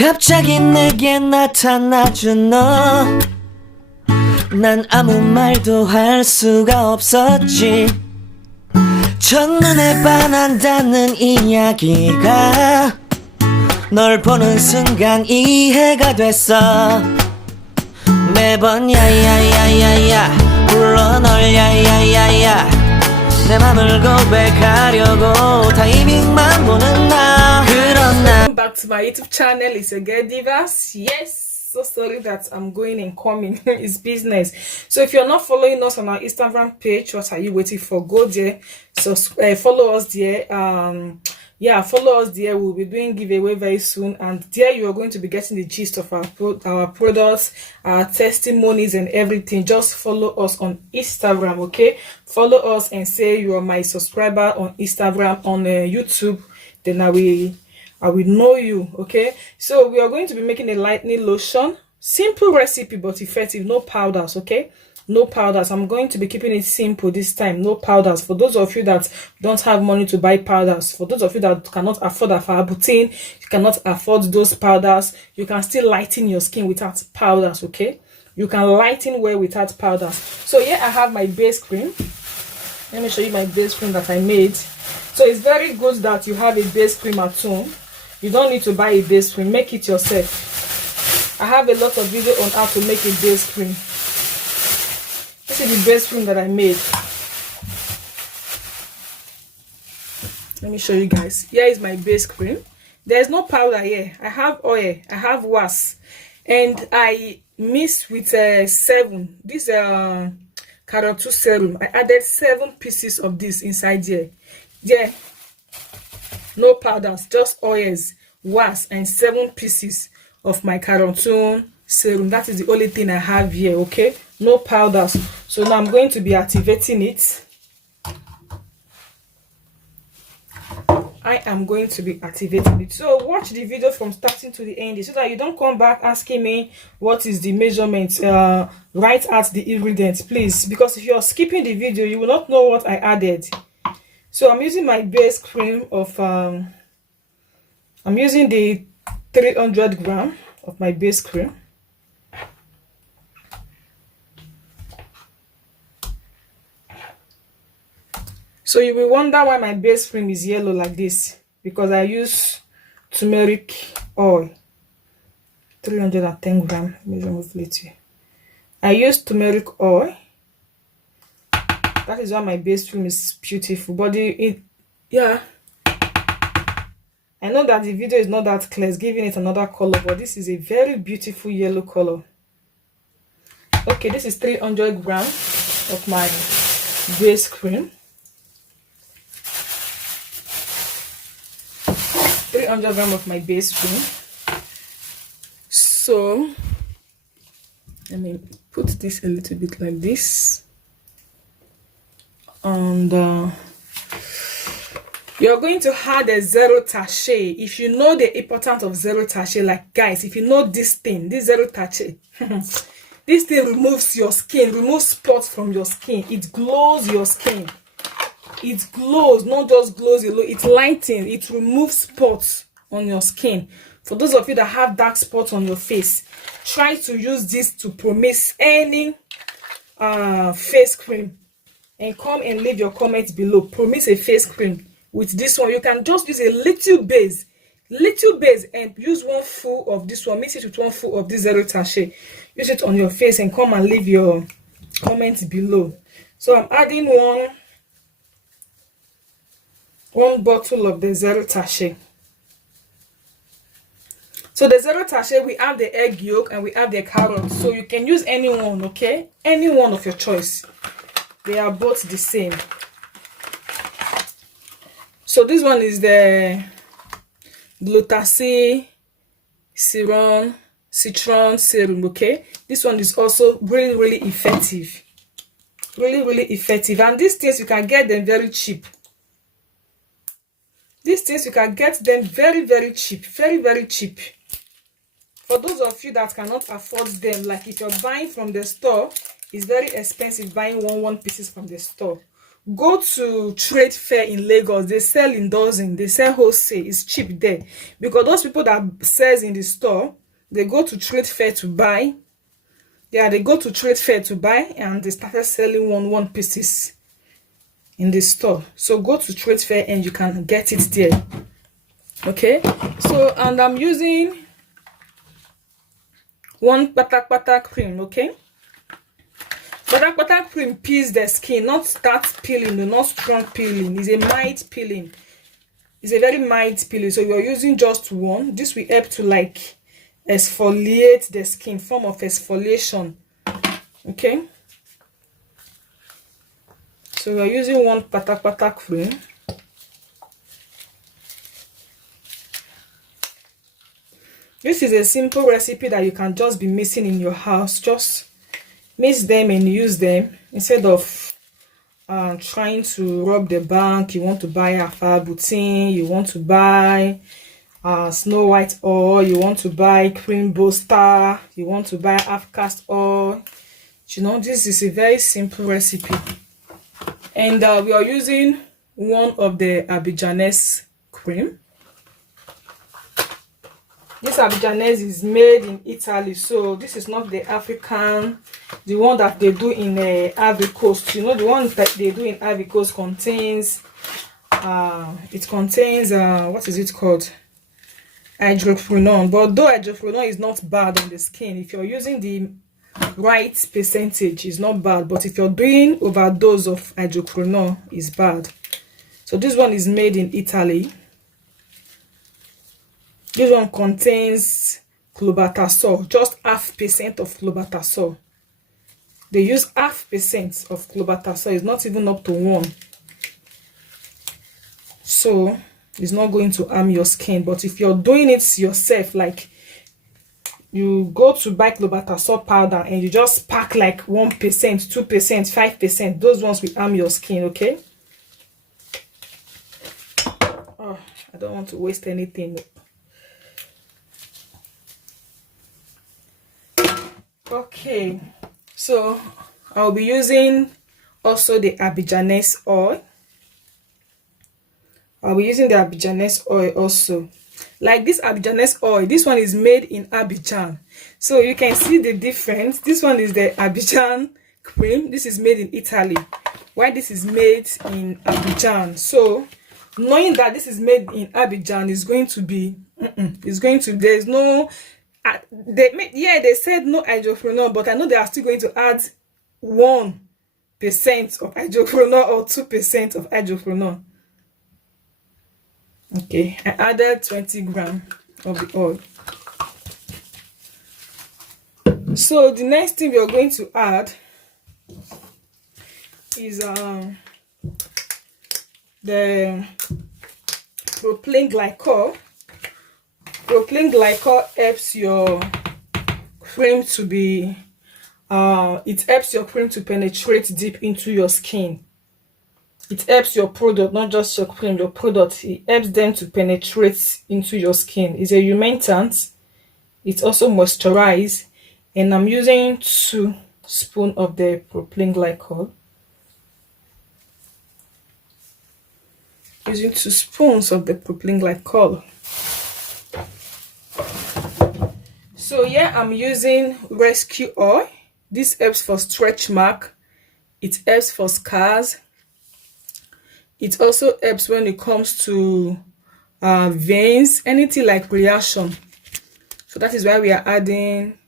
갑자기 내게 나타나준 너, 난 아무 말도 할 수가 없었지. 첫눈에 반한다는 이야기가 널 보는 순간 이해가 됐어. 매번 야야야야야 불러 널 야야야야, 내 맘을 고백하려고 타이밍만 보는 나. 그런 나. Welcome back to my YouTube channel. It's your girl Divas. Yes, so sorry that I'm going and coming. It's business. So if you're not following us on our Instagram page, what are you waiting for? Go there. So follow us there. Yeah, follow us there. We'll be doing giveaway very soon, and there you are going to be getting the gist of our products, our testimonies and everything. Just follow us on Instagram, okay? Follow us and say you are my subscriber on Instagram, on YouTube. Then I will know you, okay? So we are going to be making a lightening lotion. Simple recipe but effective. No powders, okay? No powders. I'm going to be keeping it simple this time. No powders. For those of you that don't have money to buy powders, for those of you that cannot afford Afabutin, you cannot afford those powders, you can still lighten your skin without powders, okay? You can lighten well without powders. So here I have my base cream. Let me show you my base cream that I made. So it's very good that you have a base cream at home. You don't need to buy a base cream. Make it yourself. I have a lot of video on how to make a base cream. This is the base cream that I made. Let me show you guys. Here is my base cream. There's no powder here. I have oil. I have wax. And I mixed with 7. This carrot serum. I added 7 pieces of this inside here. Yeah. No powders, just oils, wax, and 7 pieces of my carrot serum. That is the only thing I have here, okay? No powders. So now I'm going to be activating it. I am going to be activating it. So watch the video from starting to the end so that you don't come back asking me what is the measurement. Write out the ingredients, please, because if you're skipping the video, you will not know what I added. So I'm using my base cream of I'm using the 300 gram of my base cream. So you will wonder why my base cream is yellow like this, because I use turmeric oil. 310 gram. Let me remove it. I use turmeric oil. That is why my base cream is beautiful. But yeah, I know that the video is not that clear. It's giving it another color, but this is a very beautiful yellow color. Okay, this is 300 gram of my base cream. 300 gram of my base cream. So let me put this a little bit like this. And you're going to add a 0 tache. If you know the importance of 0 tache, like guys, if you know this thing, this 0 tache, this thing removes your skin, removes spots from your skin. It glows your skin. It glows, not just glows alone, it lightens, it removes spots on your skin. For those of you that have dark spots on your face, try to use this to promise any face cream. And come and leave your comments below. Promise a face cream with this one. You can just use a little base, and use 1 full of this one. Mix it with 1 full of this 0 tache. Use it on your face and come and leave your comments below. So I'm adding one bottle of the 0 tache. So the 0 tache, we have the egg yolk and we have the carrot. So you can use any one, okay? Any one of your choice. They are both the same. So this one is the glutathione citron serum, okay? This one is also really effective. Really effective. And these things, you can get them very cheap. These things, you can get them very cheap. Very cheap. For those of you that cannot afford them, like if you're buying from the store, it's very expensive buying one pieces from the store. go to trade fair in Lagos. They sell in dozen, they sell wholesale. It's cheap there, because those people that sells in the store, they go to trade fair to buy. Yeah, they go to trade fair to buy, and they started selling one pieces in the store. So go to trade fair and you can get it there. Okay, so, and I'm using one patak cream. Okay, patak cream peels the skin, not start peeling, no, not strong peeling. It's a mild peeling. It's a very mild peeling. So you're using just one. This will help to like exfoliate the skin, form of exfoliation. Okay, so we're using one patak cream. This is a simple recipe that you can just be mixing in your house. Just mix them and use them instead of trying to rob the bank. You want to buy a Butin, you want to buy Snow White oil, you want to buy cream booster, you want to buy half cast oil. You know, this is a very simple recipe. And we are using one of the Abidjanese cream. This Abidjanese is made in Italy, so this is not the African, the one that they do in Ivory Coast. You know, the one that they do in Ivory Coast contains, it contains, what is it called? Hydroquinone. But though hydroquinone is not bad on the skin, if you're using the right percentage, it's not bad. But if you're doing overdose of hydroquinone, it's bad. So this one is made in Italy. This one contains clobetasol, just 0.5% of clobetasol. They use 0.5% of clobetasol. It's not even up to 1. So it's not going to harm your skin. But if you're doing it yourself, like you go to buy clobetasol powder and you just pack like 1%, 2%, 5%, those ones will harm your skin. Okay. Oh, I don't want to waste anything. Okay, so I'll be using also the Abidjanese oil. I'll be using the Abidjanese oil also. Like this Abidjanese oil, this one is made in Abidjan. So you can see the difference. This one is the Abidjan cream. This is made in Italy. While this is made in Abidjan. So knowing that this is made in Abidjan is going to be, there's no, they said no hydroquinone, but I know they are still going to add 1% of hydroquinone or 2% of hydroquinone. Okay, I added 20 grams of the oil. So the next thing we are going to add is the propylene glycol. Propylene glycol helps your cream to be it helps your cream to penetrate deep into your skin. It helps your product, not just your cream, your product. It helps them to penetrate into your skin. It's a humectant. It also moisturizes. And I'm using 2 spoons of the propylene glycol. Using 2 spoons of the propylene glycol. So yeah, I'm using rescue oil. This helps for stretch mark. It helps for scars. It also helps when it comes to veins, anything like reaction. So that is why we are adding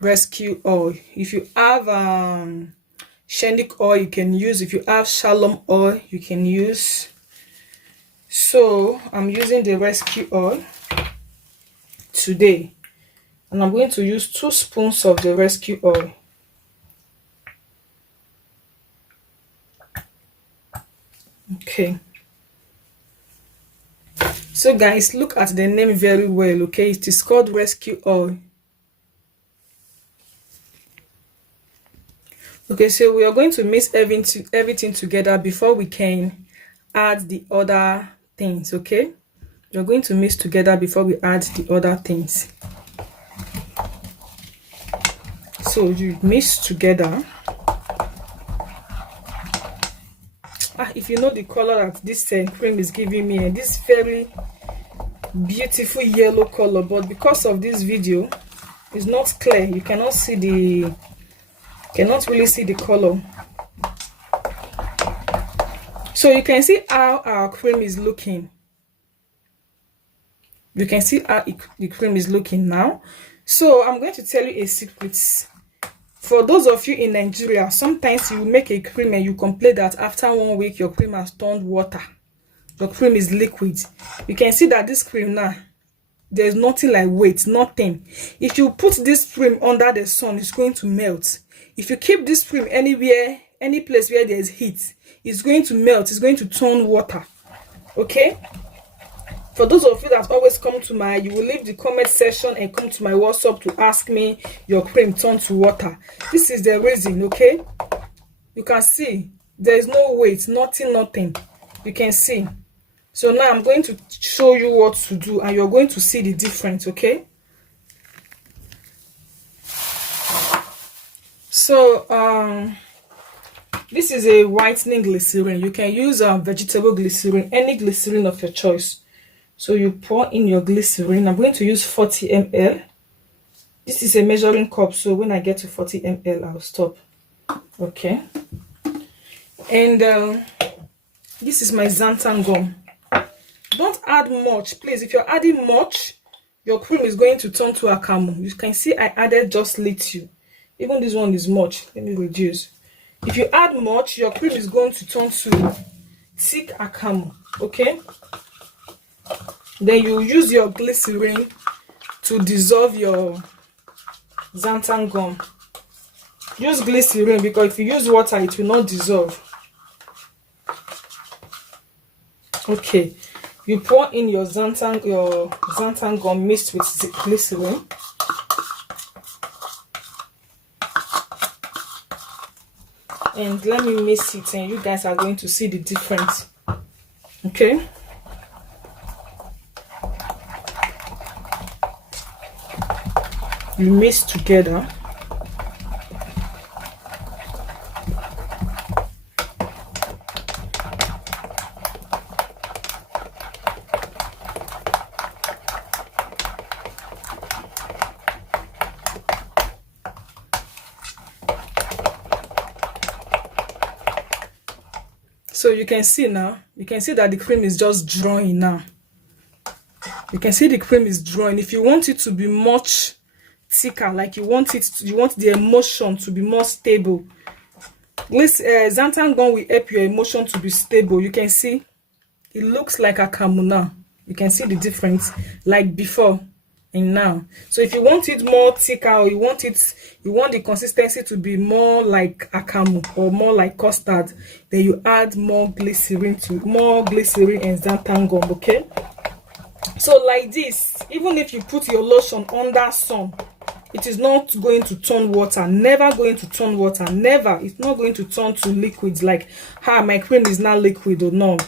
rescue oil. If you have Shenik oil, you can use. If you have Shalom oil, you can use. So I'm using the rescue oil today. And I'm going to use 2 spoons of the rescue oil. Okay. So guys, look at the name very well, okay? It is called rescue oil. Okay, so we are going to mix everything together before we can add the other things, okay? We're going to mix together before we add the other things. So you mix together. if you know the color that this cream is giving me, this very beautiful yellow color, but because of this video it's not clear, you cannot really see the color. So you can see how our cream is looking. You can see how the cream is looking now. So I'm going to tell you a secret. For those of you in Nigeria, sometimes you make a cream and you complain that after 1 week your cream has turned water. Your cream is liquid. You can see that this cream now, there's nothing like weight, nothing. If you put this cream under the sun, it's going to melt. If you keep this cream anywhere, any place where there's heat, it's going to melt, it's going to turn water. Okay? For those of you that always come to you will leave the comment section and come to my WhatsApp to ask me your cream turned to water. This is the reason, okay? You can see there is no weight, nothing. You can see. So now I'm going to show you what to do and you're going to see the difference, okay? So this is a whitening glycerin. You can use vegetable glycerin, any glycerin of your choice. So you pour in your glycerin. I'm going to use 40 ml. This is a measuring cup, so when I get to 40 ml, I'll stop. Okay. And this is my xanthan gum. Don't add much, please. If you're adding much, your cream is going to turn to a camel. You can see I added just little. Even this one is much. Let me reduce. If you add much, your cream is going to turn to thick a camel. Okay. Then you use your glycerin to dissolve your xanthan gum. Use glycerin because if you use water, it will not dissolve. Okay, you pour in your xanthan gum mixed with glycerin. And let me mix it, and you guys are going to see the difference. Okay. You mix together. So you can see now, you can see that the cream is just drawing now. You can see the cream is drawing. If you want it to be much thicker, like you want the emulsion to be more stable, this xanthan gum will help your emulsion to be stable. You can see it looks like a camel now. You can see the difference, like before and now. So if you want it more thicker, or you want the consistency to be more like a camel or more like custard, then you add more glycerin and xanthan gum. Okay. So like this, even if you put your lotion under sun, it is not going to turn water. Never going to turn water. Never. It's not going to turn to liquids like, my cream is not liquid or no.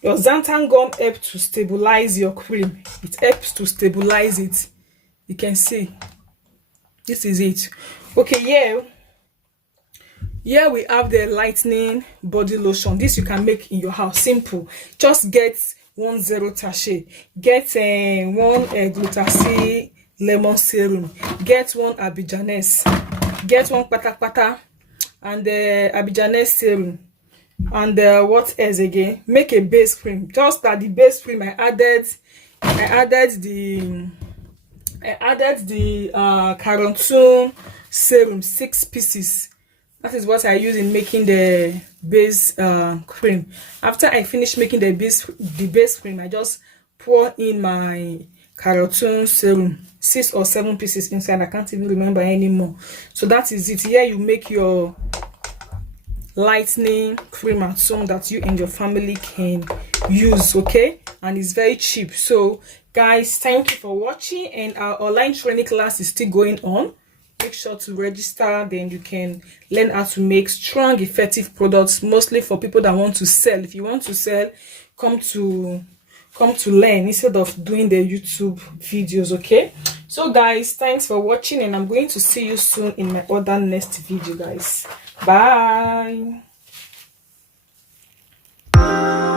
Your xanthan gum helps to stabilize your cream. It helps to stabilize it. You can see. This is it. Okay, here we have the lightening body lotion. This you can make in your house. Simple. Just get 1 0 sachet. Get 1 glutathione lemon serum. Get 1 abijanese. Get 1 pata and the abijanese serum. And what else again? Make a base cream. Just that the base cream I added the carotene serum, 6 pieces. That is what I use in making the base cream. After I finish making the base cream, I just pour in my carotene serum, 6 or 7 pieces inside. I can't even remember anymore. So that is it. Here you make your lightening cream at home that you and your family can use. Okay, and it's very cheap. So guys, thank you for watching, and our online training class is still going on. Make sure to register, then you can learn how to make strong, effective products, mostly for people that want to sell. If you want to sell, come to learn instead of doing the YouTube videos. Okay, so guys, thanks for watching, and I'm going to see you soon in my other next video, guys. Bye. you.